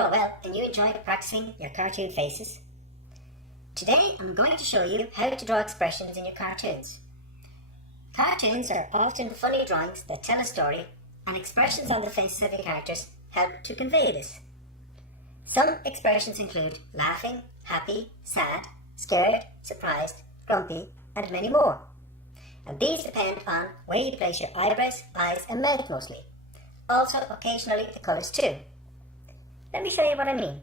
all well and you enjoyed practicing your cartoon faces? Today I'm going to show you how to draw expressions in your cartoons. Cartoons are often funny drawings that tell a story, and expressions on the faces of your characters help to convey this. Some expressions include laughing, happy, sad, scared, surprised, grumpy, and many more. And these depend on where you place your eyebrows, eyes and mouth mostly. Also occasionally the colours too. Let me show you what I mean.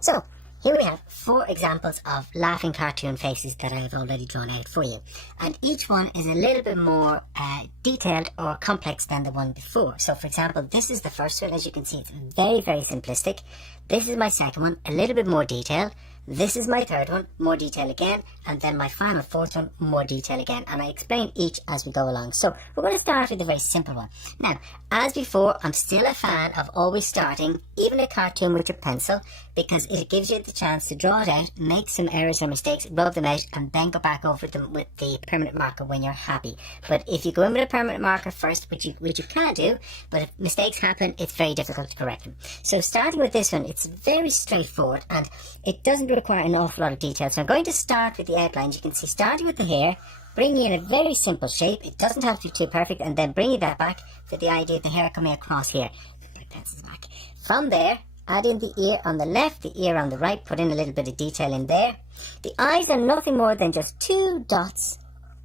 So, here we have 4 examples of laughing cartoon faces that I have already drawn out for you. And each one is a little bit more detailed or complex than the one before. So for example, this is the first one. As you can see, it's very, very simplistic. This is my second one, a little bit more detailed. This is my third one, more detail again. And then my final fourth one, more detail again. And I explain each as we go along. So we're going to start with a very simple one. Now, as before, I'm still a fan of always starting, even a cartoon with your pencil, because it gives you the chance to draw it out, make some errors or mistakes, rub them out, and then go back over them with the permanent marker when you're happy. But if you go in with a permanent marker first, which you can do, but if mistakes happen, it's very difficult to correct them. So starting with this one, it's very straightforward, and it doesn't require an awful lot of detail. So I'm going to start with the outlines. You can see, starting with the hair, bringing in a very simple shape. It doesn't have to be too perfect, and then bringing that back to the idea of the hair coming across here. My pencil's back. From there, add in the ear on the left, the ear on the right, put in a little bit of detail in there. The eyes are nothing more than just 2 dots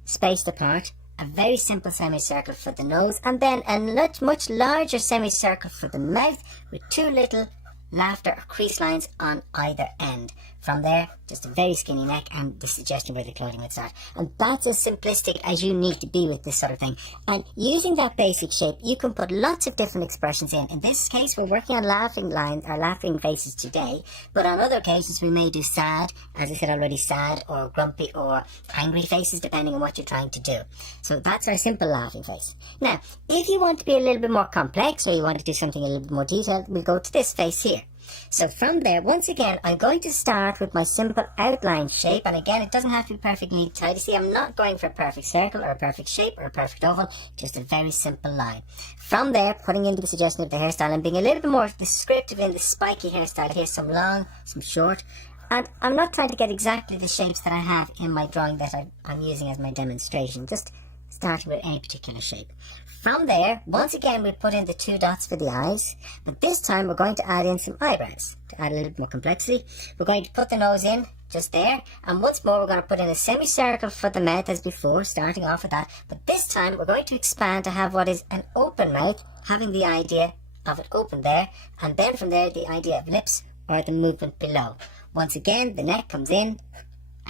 spaced apart, a very simple semicircle for the nose, and then a much larger semicircle for the mouth with 2 little laughter or crease lines on either end. From there, just a very skinny neck and the suggestion where the clothing would start. And that's as simplistic as you need to be with this sort of thing. And using that basic shape, you can put lots of different expressions in. In this case, we're working on laughing lines or laughing faces today, but on other occasions we may do sad, as I said already, sad or grumpy or angry faces, depending on what you're trying to do. So that's our simple laughing face. Now, if you want to be a little bit more complex, or you want to do something a little bit more detailed, we'll go to this face here. So from there, once again, I'm going to start with my simple outline shape. And again, it doesn't have to be perfectly tidy. See, I'm not going for a perfect circle or a perfect shape or a perfect oval, just a very simple line. From there, putting in the suggestion of the hairstyle and being a little bit more descriptive in the spiky hairstyle. Here's some long, some short. And I'm not trying to get exactly the shapes that I have in my drawing that I'm using as my demonstration, just starting with any particular shape. From there, once again, we put in the 2 dots for the eyes, but this time we're going to add in some eyebrows to add a little bit more complexity. We're going to put the nose in just there, and once more we're going to put in a semicircle for the mouth as before, starting off with that, but this time we're going to expand to have what is an open mouth, having the idea of it open there, and then from there the idea of lips or the movement below. Once again, the neck comes in,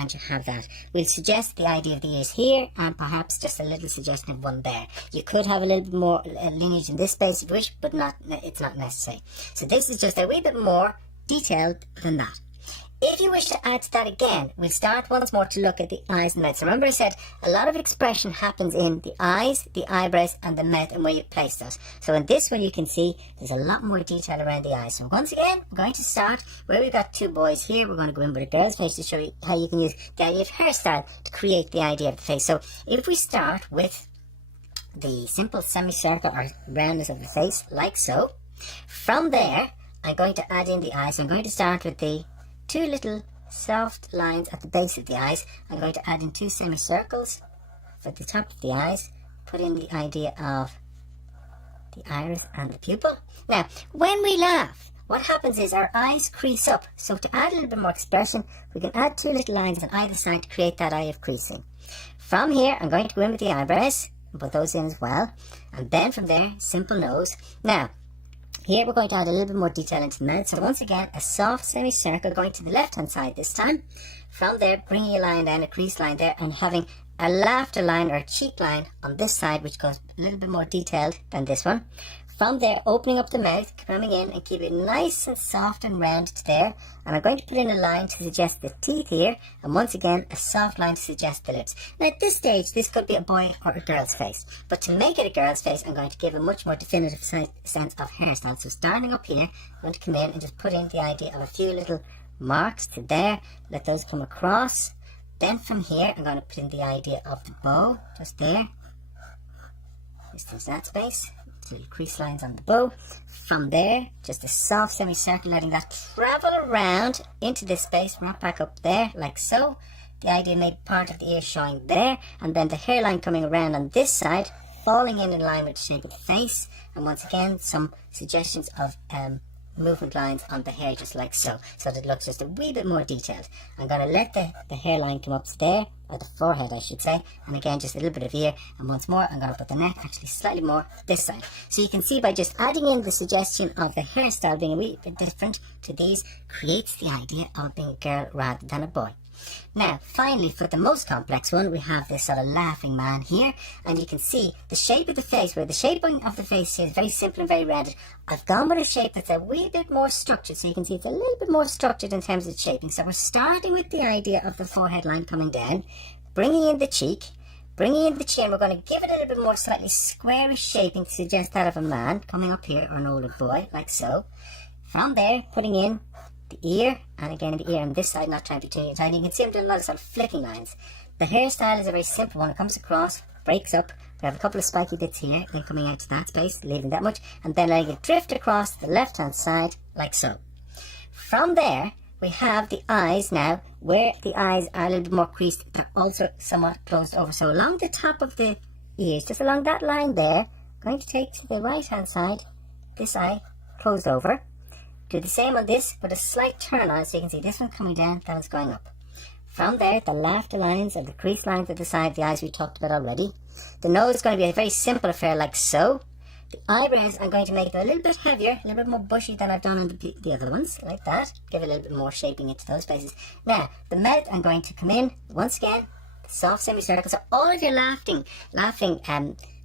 and you have that. We'll suggest the idea of the ears here, and perhaps just a little suggestion of one there. You could have a little bit more lineage in this space if you wish, but it's not necessary. So this is just a wee bit more detailed than that. If you wish to add to that again, we'll start once more to look at the eyes and mouth. So remember I said a lot of expression happens in the eyes, the eyebrows and the mouth and where you place those. So in this one you can see there's a lot more detail around the eyes. So once again, we're going to start where we've got 2 boys here. We're going to go in with a girl's face to show you how you can use the idea of hairstyle to create the idea of the face. So if we start with the simple semicircle or roundness of the face, like so, from there I'm going to add in the eyes. So I'm going to start with the 2 little soft lines at the base of the eyes. I'm going to add in 2 semicircles for the top of the eyes, put in the idea of the iris and the pupil. Now, when we laugh, what happens is our eyes crease up. So to add a little bit more expression, we can add 2 little lines on either side to create that eye of creasing. From here, I'm going to go in with the eyebrows and put those in as well. And then from there, simple nose. Now, here we're going to add a little bit more detail into the mouth. So once again, a soft semicircle going to the left hand side this time. From there, bringing a line down, a crease line there, and having a laughter line or a cheek line on this side, which goes a little bit more detailed than this one. From there, opening up the mouth, coming in and keep it nice and soft and round to there. And I'm going to put in a line to suggest the teeth here. And once again, a soft line to suggest the lips. Now at this stage, this could be a boy or a girl's face. But to make it a girl's face, I'm going to give a much more definitive sense of hairstyle. So starting up here, I'm going to come in and just put in the idea of a few little marks to there. Let those come across. Then from here, I'm going to put in the idea of the bow, just there. Just use that space. little crease lines on the bow. From there, just a soft semicircle, letting that travel around into this space, wrap back up there, like so. The idea made part of the ear showing there, and then the hairline coming around on this side, falling in line with the shape of the face, and once again, some suggestions of movement lines on the hair, just like so that it looks just a wee bit more detailed. I'm going to let the hairline come up there, or the forehead I should say, and again just a little bit of ear, and once more I'm going to put the neck actually slightly more this side. So you can see by just adding in the suggestion of the hairstyle being a wee bit different to these, creates the idea of being a girl rather than a boy. Now, finally, for the most complex one, we have this sort of laughing man here, and you can see the shape of the face, where the shaping of the face here is very simple and very rounded. I've gone with a shape that's a wee bit more structured, so you can see it's a little bit more structured in terms of shaping. So we're starting with the idea of the forehead line coming down, bringing in the cheek, bringing in the chin. We're going to give it a little bit more slightly squarish shaping to suggest that of a man coming up here, or an older boy, like so. From there, putting in the ear, and again the ear on this side, not trying to be too tight. You can see I'm doing a lot of sort of flicking lines. The hairstyle is a very simple one. It comes across, breaks up. We have a couple of spiky bits here, then coming out to that space, leaving that much, and then letting it drift across the left hand side, like so. From there, we have the eyes now, where the eyes are a little bit more creased. They're also somewhat closed over. So along the top of the ears, just along that line there, I'm going to take to the right hand side, this eye closed over. Do the same on this, but a slight turn on, so you can see this one coming down, that one's going up. From there, the laughter lines and the crease lines at the side, the eyes we talked about already. The nose is going to be a very simple affair, like so. The eyebrows, I'm going to make them a little bit heavier, a little bit more bushy than I've done on the other ones, like that. Give a little bit more shaping into those places. Now, the mouth, I'm going to come in, once again, soft semicircle. So all of your laughing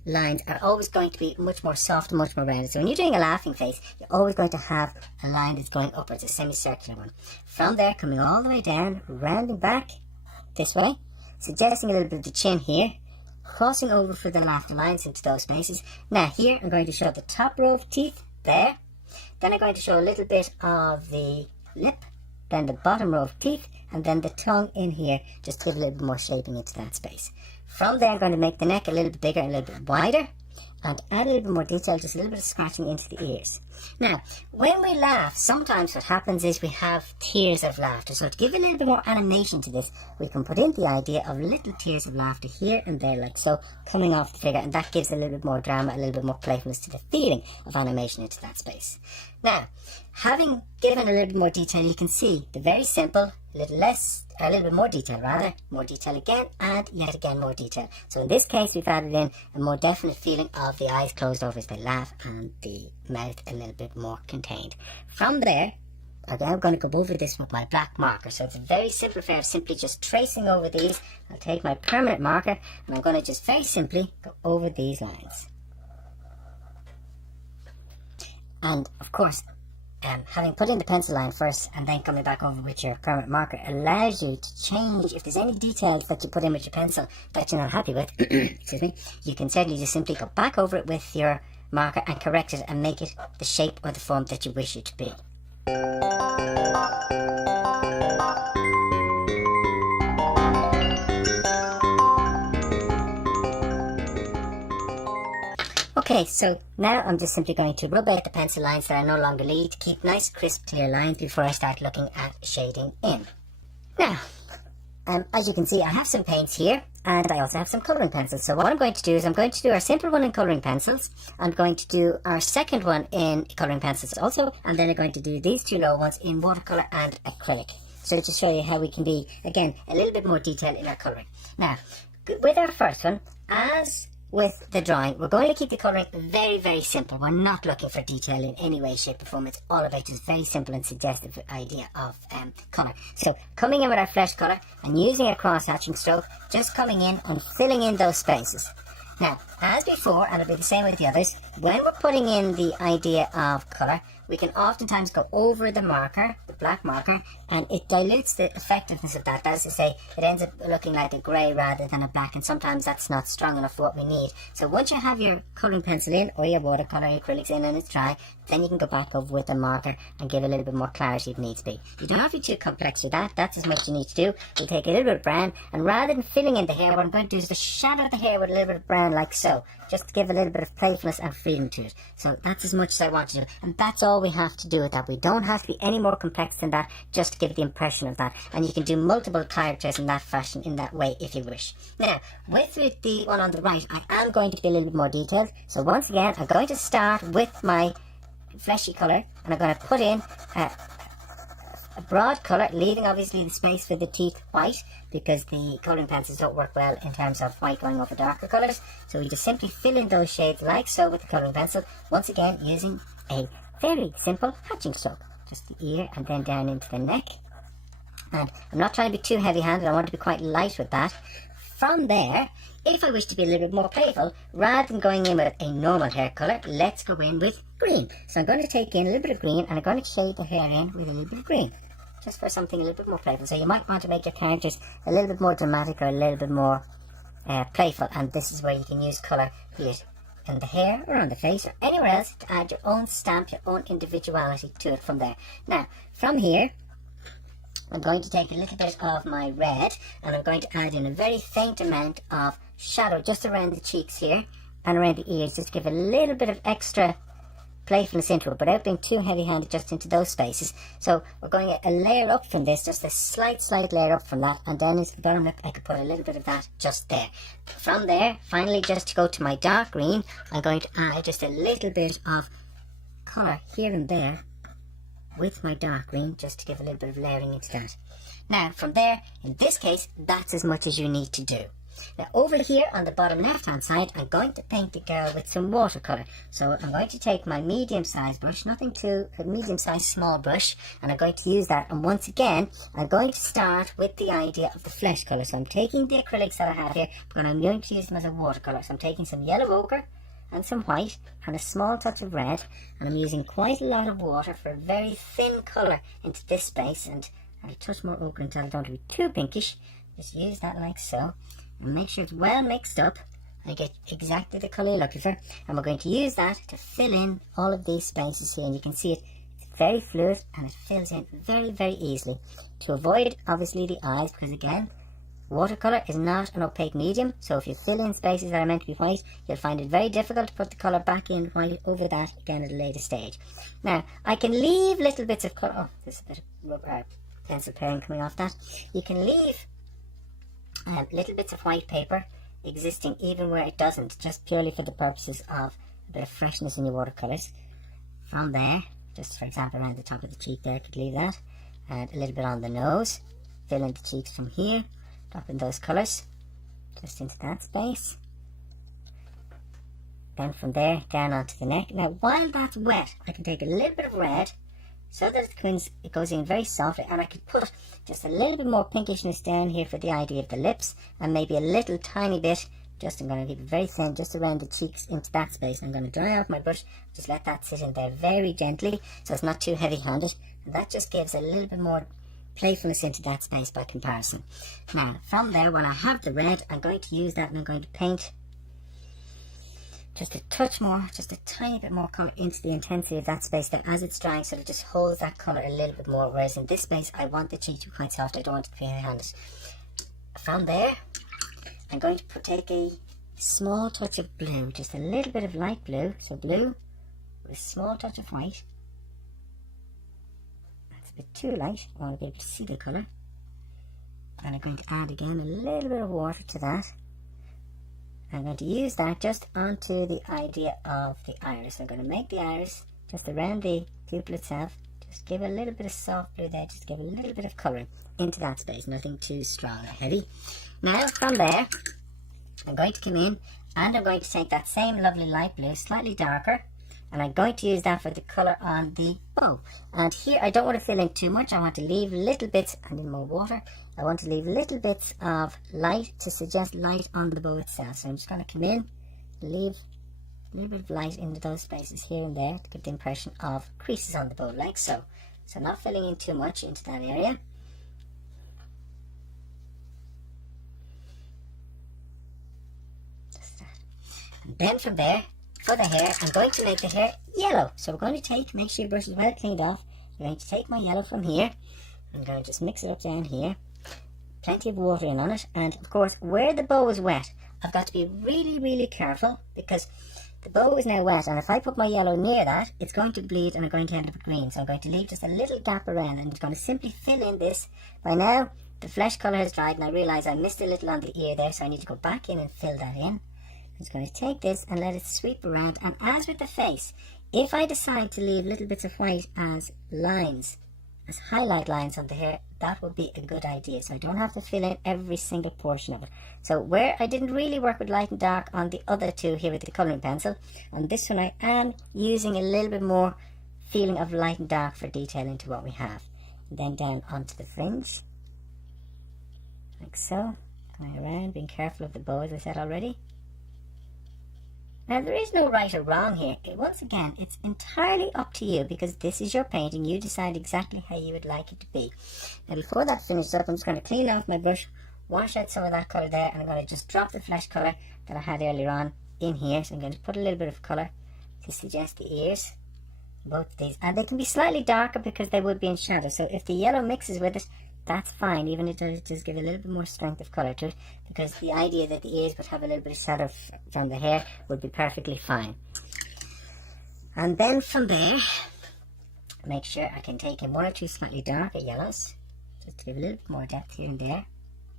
lines are always going to be much more soft and much more rounded. So when you're doing a laughing face, you're always going to have a line that's going upwards, a semicircular one. From there, coming all the way down, rounding back this way, suggesting a little bit of the chin here, crossing over for the laughter lines into those spaces. Now here, I'm going to show the top row of teeth there. Then I'm going to show a little bit of the lip, then the bottom row of teeth, and then the tongue in here, just to give a little bit more shaping into that space. From there, I'm going to make the neck a little bit bigger and a little bit wider, and add a little bit more detail, just a little bit of scratching into the ears. Now, when we laugh, sometimes what happens is we have tears of laughter. So to give a little bit more animation to this, we can put in the idea of little tears of laughter here and there, like so, coming off the figure, and that gives a little bit more drama, a little bit more playfulness to the feeling of animation into that space. Now, having given a little bit more detail, you can see the very simple, a little bit more detail rather, more detail again, and yet again more detail. So in this case, we've added in a more definite feeling of the eyes closed over as they laugh, and the mouth a little bit more contained. From there, again, I'm going to go over this with my black marker. So it's a very simple affair of simply just tracing over these. I'll take my permanent marker, and I'm going to just very simply go over these lines. And of course, having put in the pencil line first and then coming back over with your permanent marker allows you to change. If there's any details that you put in with your pencil that you're not happy with, excuse me, you can certainly just simply go back over it with your marker and correct it and make it the shape or the form that you wish it to be. Okay, so now I'm just simply going to rub out the pencil lines that I no longer need to keep nice, crisp, clear lines before I start looking at shading in. Now, as you can see, I have some paints here, and I also have some colouring pencils. So what I'm going to do is I'm going to do our simple one in colouring pencils. I'm going to do our second one in colouring pencils also, and then I'm going to do these two lower ones in watercolour and acrylic. So to show you how we can be, again, a little bit more detailed in our colouring. Now, with our first one, as with the drawing, we're going to keep the colouring very, very simple. We're not looking for detail in any way, shape or form. It's all about just very simple and suggestive idea of colour. So coming in with our flesh colour and using a cross-hatching stroke, just coming in and filling in those spaces. Now, as before, and it'll be the same with the others, when we're putting in the idea of colour, we can oftentimes go over the marker, the black marker, and it dilutes the effectiveness of that. That is to say, it ends up looking like a grey rather than a black, and sometimes that's not strong enough for what we need. So once you have your colouring pencil in, or your watercolour, your acrylics in and it's dry, then you can go back over with a marker and give a little bit more clarity if needs be. You don't have to be too complex with that. That's as much you need to do. We'll take a little bit of brown, and rather than filling in the hair, what I'm going to do is just shadow the hair with a little bit of brown like so, just to give a little bit of playfulness and freedom to it. So that's as much as I want to do, and that's all we have to do with that. We don't have to be any more complex than that, just to give the impression of that. And you can do multiple characters in that fashion, in that way, if you wish. Now, with the one on the right, I am going to be a little bit more detailed. So once again, I'm going to start with my fleshy colour, and I'm going to put in a broad colour, leaving obviously the space for the teeth white, because the colouring pencils don't work well in terms of white going over darker colours. So we just simply fill in those shades like so with the colouring pencil, once again using a very simple hatching stroke. Just the ear and then down into the neck. And I'm not trying to be too heavy handed, I want to be quite light with that. From there, if I wish to be a little bit more playful, rather than going in with a normal hair colour, let's go in with green. So I'm going to take in a little bit of green, and I'm going to shade the hair in with a little bit of green, just for something a little bit more playful. So you might want to make your characters a little bit more dramatic or a little bit more playful, and this is where you can use colour, be it in the hair or on the face or anywhere else, to add your own stamp, your own individuality to it from there. Now, from here, I'm going to take a little bit of my red, and I'm going to add in a very faint amount of shadow just around the cheeks here and around the ears, just to give a little bit of extra playfulness into it without being too heavy-handed just into those spaces. So we're going a layer up from this, just a slight layer up from that, and then into the bottom lip I could put a little bit of that just there. From there, finally, just to go to my dark green, I'm going to add just a little bit of colour here and there with my dark green, just to give a little bit of layering into that. Now from there, in this case, that's as much as you need to do. Now over here on the bottom left hand side, I'm going to paint the girl with some watercolour. So I'm going to take my medium sized brush, nothing too, a medium sized small brush, and I'm going to use that, and once again I'm going to start with the idea of the flesh colour. So I'm taking the acrylics that I have here, but I'm going to use them as a watercolour. So I'm taking some yellow ochre and some white and a small touch of red, and I'm using quite a lot of water for a very thin colour into this space, and a touch more ochre until I don't want to be too pinkish. Just use that like so, and make sure it's well mixed up and get exactly the colour you're looking for. And we're going to use that to fill in all of these spaces here, and you can see it's very fluid and it fills in very easily. To avoid obviously the eyes, because again, watercolour is not an opaque medium, so if you fill in spaces that are meant to be white, you'll find it very difficult to put the colour back in white over that again at a later stage. Now, I can leave little bits of colour. Oh, there's a bit of rubber pencil pairing coming off that. You can leave little bits of white paper existing even where it doesn't, just purely for the purposes of a bit of freshness in your watercolours. From there, just for example around the top of the cheek there, I could leave that, and a little bit on the nose, fill in the cheeks from here, drop in those colours just into that space, then from there down onto the neck. Now while that's wet, I can take a little bit of red so that it goes in very softly, and I could put just a little bit more pinkishness down here for the idea of the lips, and maybe a little tiny bit, just I'm going to keep it very thin just around the cheeks into that space. And I'm going to dry off my brush, just let that sit in there very gently so it's not too heavy handed, and that just gives a little bit more playfulness into that space by comparison. Now from there, when I have the red, I'm going to use that and I'm going to paint just a touch more, just a tiny bit more colour into the intensity of that space there as it's drying, so it just holds that colour a little bit more, whereas in this space I want the cheek to be quite soft, I don't want it to be heavy-handed. From there, I'm going to take a small touch of blue, just a little bit of light blue, so blue with a small touch of white. That's a bit too light, I want to be able to see the colour. And I'm going to add again a little bit of water to that. I'm going to use that just onto the idea of the iris. I'm going to make the iris just around the pupil itself. Just give a little bit of soft blue there, just give a little bit of colour into that space, nothing too strong or heavy. Now from there, I'm going to come in and I'm going to take that same lovely light blue, slightly darker, and I'm going to use that for the colour on the bow. And here I don't want to fill in too much, I want to leave little bits, and in more water, I want to leave little bits of light to suggest light on the bow itself. So I'm just going to come in, leave a little bit of light into those spaces here and there to give the impression of creases on the bow, like so. So not filling in too much into that area. Just that. And then from there, for the hair, I'm going to make the hair yellow. So we're going to make sure your brush is well cleaned off. I'm going to take my yellow from here. I'm going to just mix it up down here. Plenty of water in on it. And of course, where the bow is wet, I've got to be really, really careful because the bow is now wet. And if I put my yellow near that, it's going to bleed and I'm going to end up with green. So I'm going to leave just a little gap around and I'm going to simply fill in this. By now, the flesh colour has dried and I realise I missed a little on the ear there. So I need to go back in and fill that in. I'm just going to take this and let it sweep around. And as with the face, if I decide to leave little bits of white as lines, as highlight lines on the hair, that would be a good idea. So I don't have to fill in every single portion of it. So where I didn't really work with light and dark on the other two here with the colouring pencil, on this one I am using a little bit more feeling of light and dark for detail into what we have. And then down onto the fringe, like so, going around, being careful of the bow as I said already. Now there is no right or wrong here. Once again, it's entirely up to you because this is your painting. You decide exactly how you would like it to be. Now before that finishes up, I'm just going to clean off my brush, wash out some of that colour there, and I'm going to just drop the flesh colour that I had earlier on in here. So I'm going to put a little bit of colour to suggest the ears, both of these. And they can be slightly darker because they would be in shadow. So if the yellow mixes with it, that's fine, even if it does give a little bit more strength of colour to it, because the idea that the ears would have a little bit of shadow from the hair would be perfectly fine. And then from there, make sure I can take in one or two slightly darker yellows, just to give a little bit more depth here and there.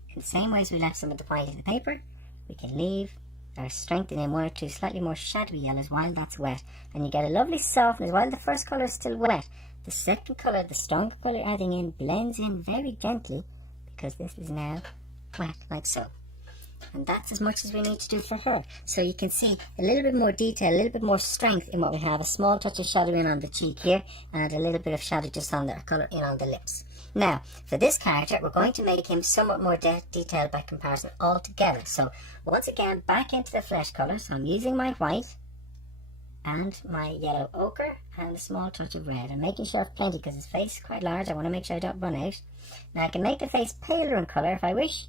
In the same way as we left some of the white in the paper, we can leave or strengthen in one or two slightly more shadowy yellows while that's wet, and you get a lovely softness while the first colour is still wet. The second colour, the stronger colour adding in, blends in very gently because this is now wet, like so. And that's as much as we need to do for her. So you can see a little bit more detail, a little bit more strength in what we have. A small touch of shadow in on the cheek here and a little bit of shadow just on the colour in on the lips. Now, for this character, we're going to make him somewhat more detailed by comparison altogether. So once again, back into the flesh colour. So I'm using my white and my yellow ochre and a small touch of red. I'm making sure I've plenty because his face is quite large. I want to make sure I don't run out. Now I can make the face paler in colour if I wish.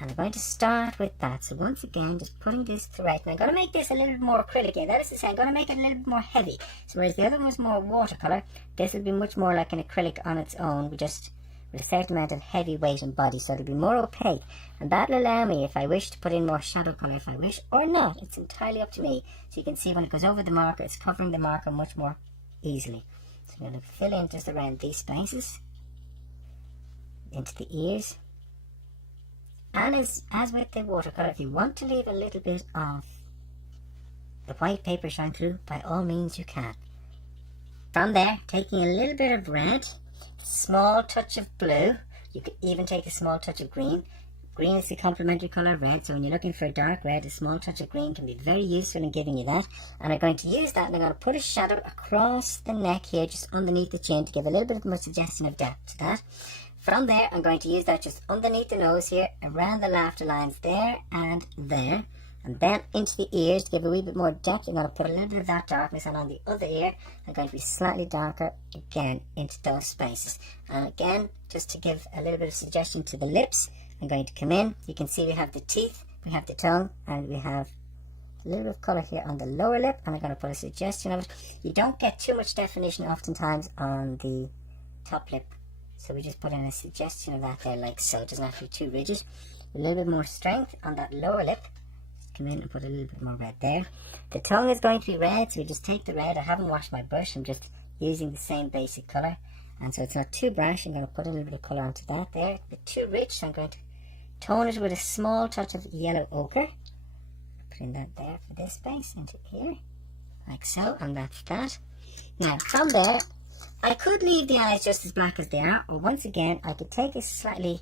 And I'm going to start with that. So once again, just putting this throughout. And I'm going to make this a little bit more acrylic here. That is to say, I'm going to make it a little bit more heavy. So whereas the other one was more watercolour, this will be much more like an acrylic on its own. With a certain amount of heavy weight and body, so it'll be more opaque, and that'll allow me, if I wish, to put in more shadow colour if I wish, or not. It's entirely up to me. So you can see when it goes over the marker, it's covering the marker much more easily. So I'm going to fill in just around these spaces, into the ears, and as with the watercolour, if you want to leave a little bit of the white paper shine through, by all means you can. From there, taking a little bit of red, small touch of blue, you could even take a small touch of green. Green is the complementary colour of red, so when you're looking for a dark red, a small touch of green can be very useful in giving you that. And I'm going to use that and I'm going to put a shadow across the neck here, just underneath the chin, to give a little bit more suggestion of depth to that. From there, I'm going to use that just underneath the nose here, around the laughter lines there and there. And then into the ears to give a wee bit more depth. I'm going to put a little bit of that darkness, and on the other ear I'm going to be slightly darker again into those spaces. And again, just to give a little bit of suggestion to the lips, I'm going to come in. You can see we have the teeth, we have the tongue, and we have a little bit of colour here on the lower lip, and I'm going to put a suggestion of it. You don't get too much definition oftentimes on the top lip, so we just put in a suggestion of that there, like so. It doesn't have to be too rigid. A little bit more strength on that lower lip. Come in and put a little bit more red there. The tongue is going to be red, so we just take the red. I haven't washed my brush, I'm just using the same basic colour, and so it's not too brash. I'm going to put a little bit of colour onto that there. A bit too rich, so I'm going to tone it with a small touch of yellow ochre. Putting that there for this space into here, like so, and that's that. Now from there, I could leave the eyes just as black as they are, or once again I could take a slightly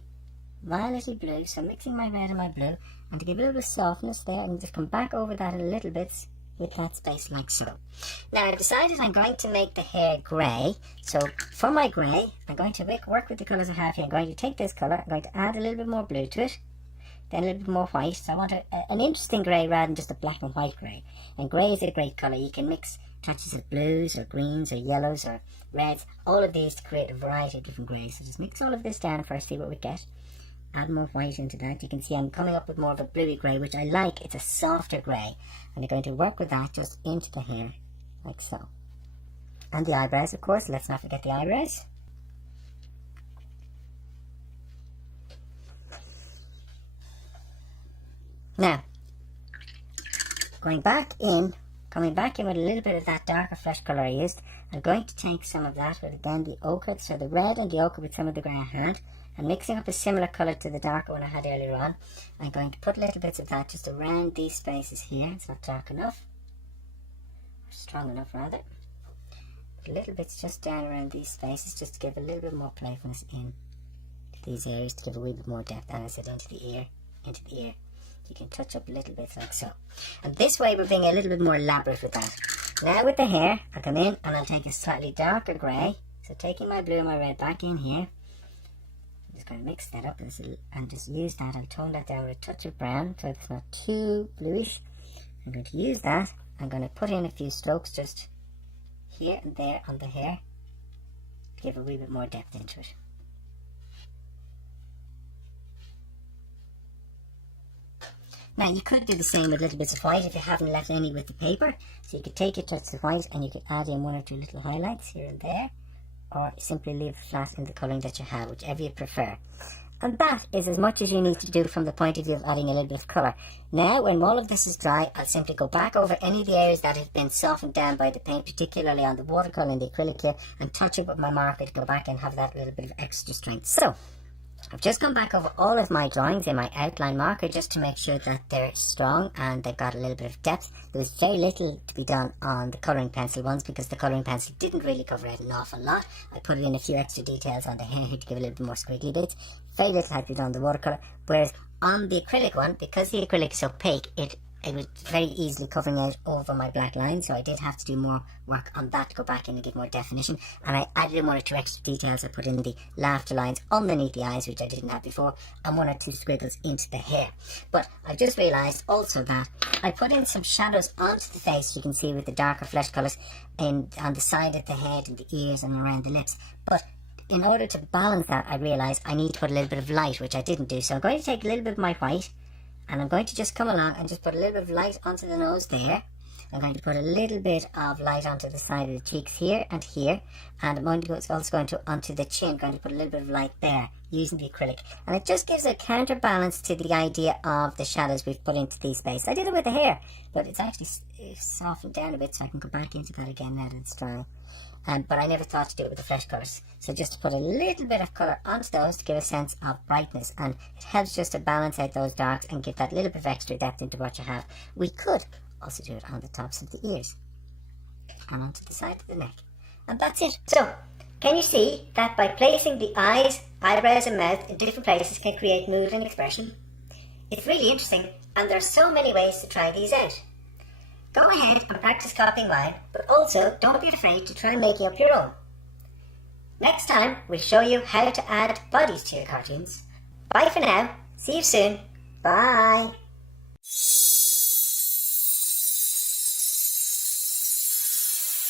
violetty blue, so mixing my red and my blue, and to give a little bit of softness there, and just come back over that in little bits with that space, like so. Now I've decided I'm going to make the hair grey, so for my grey I'm going to work with the colours I have here. I'm going to take this colour, I'm going to add a little bit more blue to it, then a little bit more white. So I want an interesting grey rather than just a black and white grey. And grey is a great colour. You can mix touches of blues or greens or yellows or reds, all of these to create a variety of different greys. So just mix all of this down first, see what we get. Add more white into that. You can see I'm coming up with more of a bluey grey, which I like. It's a softer grey. And I'm going to work with that just into the hair, like so. And the eyebrows, of course. Let's not forget the eyebrows. Now, coming back in with a little bit of that darker flesh colour I used, I'm going to take some of that with, again, the ochre, so the red and the ochre with some of the grey I had, and mixing up a similar colour to the darker one I had earlier on. I'm going to put little bits of that just around these spaces here. It's not dark enough, or strong enough rather. Put little bits just down around these spaces just to give a little bit more playfulness in these areas, to give a wee bit more depth, and I said into the ear. You can touch up little bits like so. And this way we're being a little bit more elaborate with that. Now with the hair, I'll come in and I'll take a slightly darker grey. So taking my blue and my red back in here. I'm just going to mix that up and just use that. I'll tone that down with a touch of brown so it's not too bluish. I'm going to use that. I'm going to put in a few strokes just here and there on the hair to give a wee bit more depth into it. Now you could do the same with little bits of white if you haven't left any with the paper. So you could take your touch of white and you could add in one or two little highlights here and there, or simply leave it flat in the colouring that you have, whichever you prefer. And that is as much as you need to do from the point of view of adding a little bit of colour. Now when all of this is dry, I'll simply go back over any of the areas that have been softened down by the paint, particularly on the watercolour and the acrylic here, and touch it with my marker to go back and have that little bit of extra strength. So I've just gone back over all of my drawings in my outline marker just to make sure that they're strong and they've got a little bit of depth. There was very little to be done on the colouring pencil ones because the colouring pencil didn't really cover out an awful lot. I put in a few extra details on the hair here to give a little bit more squiggly bits. Very little had to be done on the watercolour, whereas on the acrylic one, because the acrylic is opaque, it was very easily covering out over my black line, so I did have to do more work on that to go back in and give more definition. And I added in one or two extra details. I put in the laughter lines underneath the eyes, which I didn't have before, and one or two squiggles into the hair. But I just realised also that I put in some shadows onto the face, you can see with the darker flesh colours on the side of the head and the ears and around the lips. But in order to balance that, I realised I need to put a little bit of light, which I didn't do. So I'm going to take a little bit of my white, and I'm going to just come along and just put a little bit of light onto the nose there. I'm going to put a little bit of light onto the side of the cheeks here and here. And I'm also going to onto the chin. I'm going to put a little bit of light there using the acrylic. And it just gives a counterbalance to the idea of the shadows we've put into these spaces. I did it with the hair, but it's actually softened down a bit, so I can go back into that again now that it's dry. But I never thought to do it with the fresh colours. So just to put a little bit of colour onto those to give a sense of brightness, and it helps just to balance out those darks and give that little bit of extra depth into what you have. We could also do it on the tops of the ears and onto the side of the neck. And that's it. So, can you see that by placing the eyes, eyebrows and mouth in different places can create mood and expression? It's really interesting, and there are so many ways to try these out. Go ahead and practice copying mine, but also don't be afraid to try making up your own. Next time, we'll show you how to add bodies to your cartoons. Bye for now. See you soon. Bye.